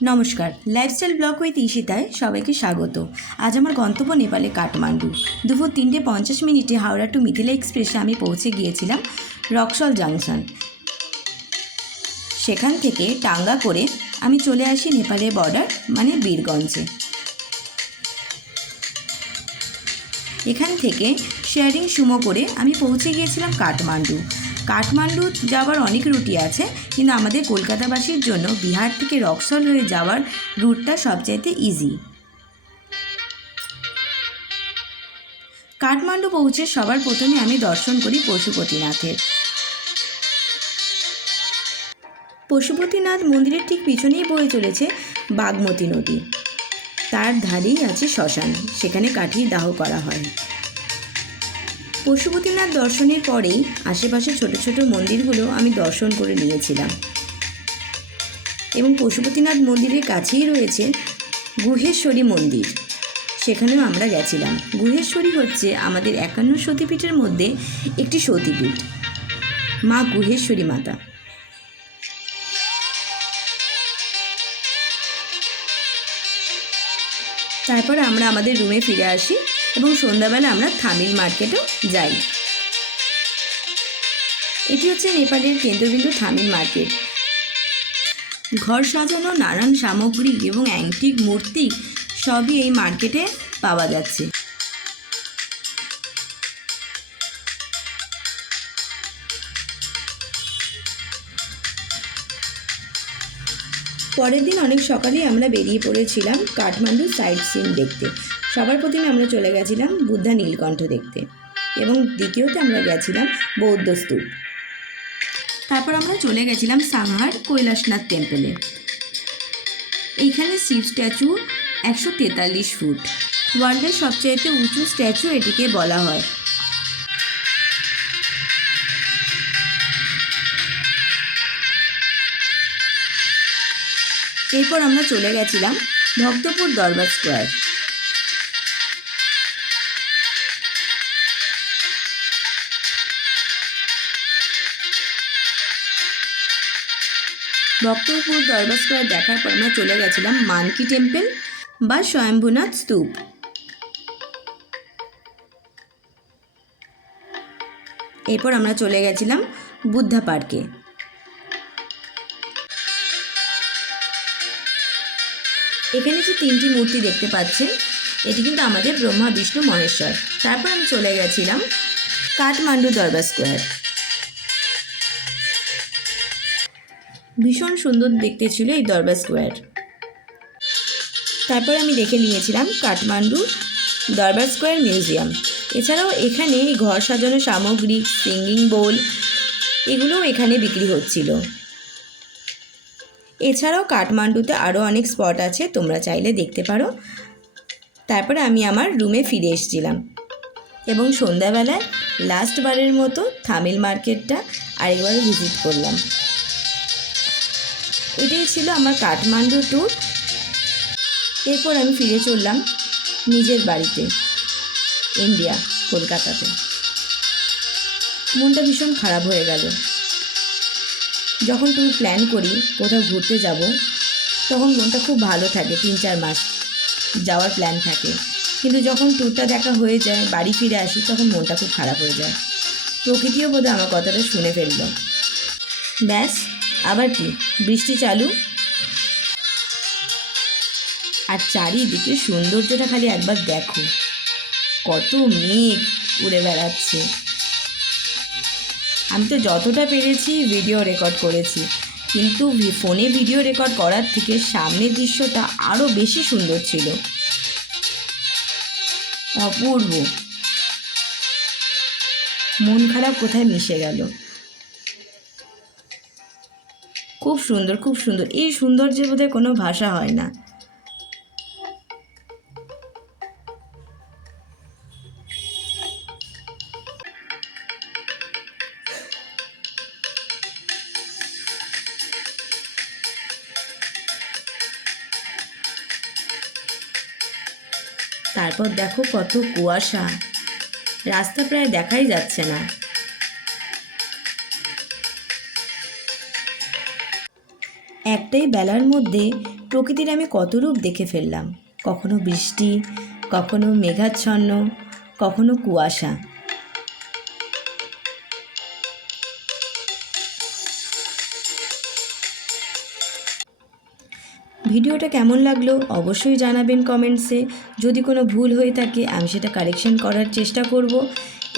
নমস্কার, lifestyle blog with ঈশিতায় সবাইকে স্বাগত। আজ আমার গন্তব্য নেপালে কাঠমান্ডু। দুপুর 3:50 হাওড়া টু মিথিলা এক্সপ্রেসে আমি পৌঁছে গিয়েছিলাম রক্সল জাংশন। সেখান থেকে টাঙ্গা করে আমি চলে আসি নেপালের বর্ডার মানে বীরগঞ্জে। এখান থেকে শেয়ারিং সুমো করে আমি পৌঁছে গিয়েছিলাম কাঠমান্ডু যাওয়ার অনেক রুটই আছে, কিন্তু আমাদের কলকাতাবাসীর জন্য বিহার থেকে রক্সল হয়ে যাওয়ার রুটটা সবচাইতে ইজি। কাঠমান্ডু পৌঁছে সবার প্রথমে আমি দর্শন করি পশুপতিনাথের। পশুপতিনাথ মন্দিরের ঠিক পিছনেই বয়ে চলেছে বাগমতী নদী। তার ধারেই আছে শ্মশান, সেখানে কাঠির দাহ করা হয়। পশুপতিনাথ দর্শনের পরেই আশেপাশে ছোট ছোট মন্দিরগুলো আমি দর্শন করে নিয়েছিলাম, এবং পশুপতিনাথ মন্দিরের কাছেই রয়েছে গুহেশ্বরী মন্দির, সেখানেও আমরা গেছিলাম। গুহেশ্বরী হচ্ছে আমাদের 51 সতীপীঠের মধ্যে একটি সতীপীঠ, মা গুহেশ্বরী মাতা। তারপর আমরা আমাদের রুমে ফিরে আসি এবং সন্ধ্যাবেলা আমরা থামিল মার্কেটও যাই। এটি হচ্ছে নেপালের কেন্দ্রবিন্দু থামিল মার্কেট। ঘর সাজানো নানান সামগ্রী এবং অ্যান্টিক মূর্তি সবই এই মার্কেটে পাওয়া যাচ্ছে। পরের দিন অনেক সকালেই আমরা বেরিয়ে পড়েছিলাম কাঠমান্ডু সাইট সিন দেখতে। সবার প্রথমে আমরা চলে গেছিলাম বুদ্ধা নীলকণ্ঠ দেখতে, এবং দ্বিতীয়তে আমরা গেছিলাম বৌদ্ধ স্তূপ। তারপর আমরা চলে গেছিলাম সাংহার কৈলাসনাথ টেম্পলে। এইখানে শিব স্ট্যাচু 143 ফুট, ওয়ার্ল্ডের সবচাইতে উঁচু স্ট্যাচু এটিকে বলা হয়। এরপর আমরা চলে গেছিলাম ভক্তপুর দরবার স্কোয়ার। ভক্তপুর দরবার স্কোয়ার দেখার পর আমরা চলে গেছিলাম মানকি টেম্পল বা স্বয়ম্ভুনাথ স্তূপ। এরপর আমরা চলে গেছিলাম বুদ্ধা পার্কে। এখানে যে 3টি মূর্তি দেখতে পাচ্ছেন, এটি কিন্তু আমাদের ব্রহ্মা বিষ্ণু মহেশ্বর। তারপর আমি চলে গেছিলাম কাঠমান্ডু দরবার স্কোয়ার। ভীষণ সুন্দর দেখতে ছিল এই দরবার স্কোয়ার। তারপর আমি দেখে নিয়েছিলাম কাঠমান্ডু দরবার স্কোয়ার মিউজিয়াম। এছাড়াও এখানে ঘর সাজানো সামগ্রী, সিঙ্গিং বোল, এগুলোও এখানে বিক্রি হচ্ছিল। এছাড়াও কাঠমান্ডুতে আরও অনেক স্পট আছে, তোমরা চাইলে দেখতে পারো। তারপরে আমি আমার রুমে ফিরে এসেছিলাম এবং সন্ধ্যাবেলায় লাস্টবারের মতো থামিল মার্কেটটা আরেকবারও ভিজিট করলাম। এটাই ছিল আমার কাঠমান্ডু ট্যুর। এরপর আমি ফিরে চললাম নিজের বাড়িতে, ইন্ডিয়া, কলকাতাতে। মনটা ভীষণ খারাপ হয়ে গেল। যখন তুমি প্ল্যান করি কোথাও ঘুরতে যাব, তখন মনটা খুব ভালো থাকে, 3-4 মাস যাওয়ার প্ল্যান থাকে, কিন্তু যখন ট্যুরটা দেখা হয়ে যায়, বাড়ি ফিরে আসি, তখন মনটা খুব খারাপ হয়ে যায়। প্রকৃতিও বোধহয় আমার কথাটা শুনে ফেলল। ব্যাস, আবার কি বৃষ্টি চালু, আর চারিদিকে সৌন্দর্যটা খালি একবার দেখো, কত মেঘ উড়ে বেড়াচ্ছে। আমি তো যতটা পেরেছি ভিডিও রেকর্ড করেছি, কিন্তু ফোনে ভিডিও রেকর্ড করার থেকে সামনের দৃশ্যটা আরও বেশি সুন্দর ছিল, অপূর্ব। মন খারাপ কোথায় মিশে গেল। খুব সুন্দর, খুব সুন্দর। এই সৌন্দর্যের বোধহয় কোনো ভাষা হয় না। তারপর দেখো কত কুয়াশা, রাস্তা প্রায় দেখাই যাচ্ছে না। একটাই বেলার মধ্যে প্রকৃতির আমি কত রূপ দেখে ফেললাম, কখনো বৃষ্টি, কখনো মেঘাচ্ছন্ন, কখনো কুয়াশা। ভিডিওটা কেমন লাগলো অবশ্যই জানাবেন কমেন্টসে। যদি কোনো ভুল হয়ে থাকে আমি সেটা কারেকশন করার চেষ্টা করব,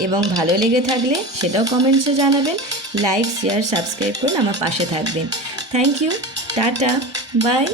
এবং ভালো লেগে থাকলে সেটাও কমেন্টসে জানাবেন। লাইক, শেয়ার, সাবস্ক্রাইব করুন, আমার পাশে থাকবেন। Thank you, tata, by.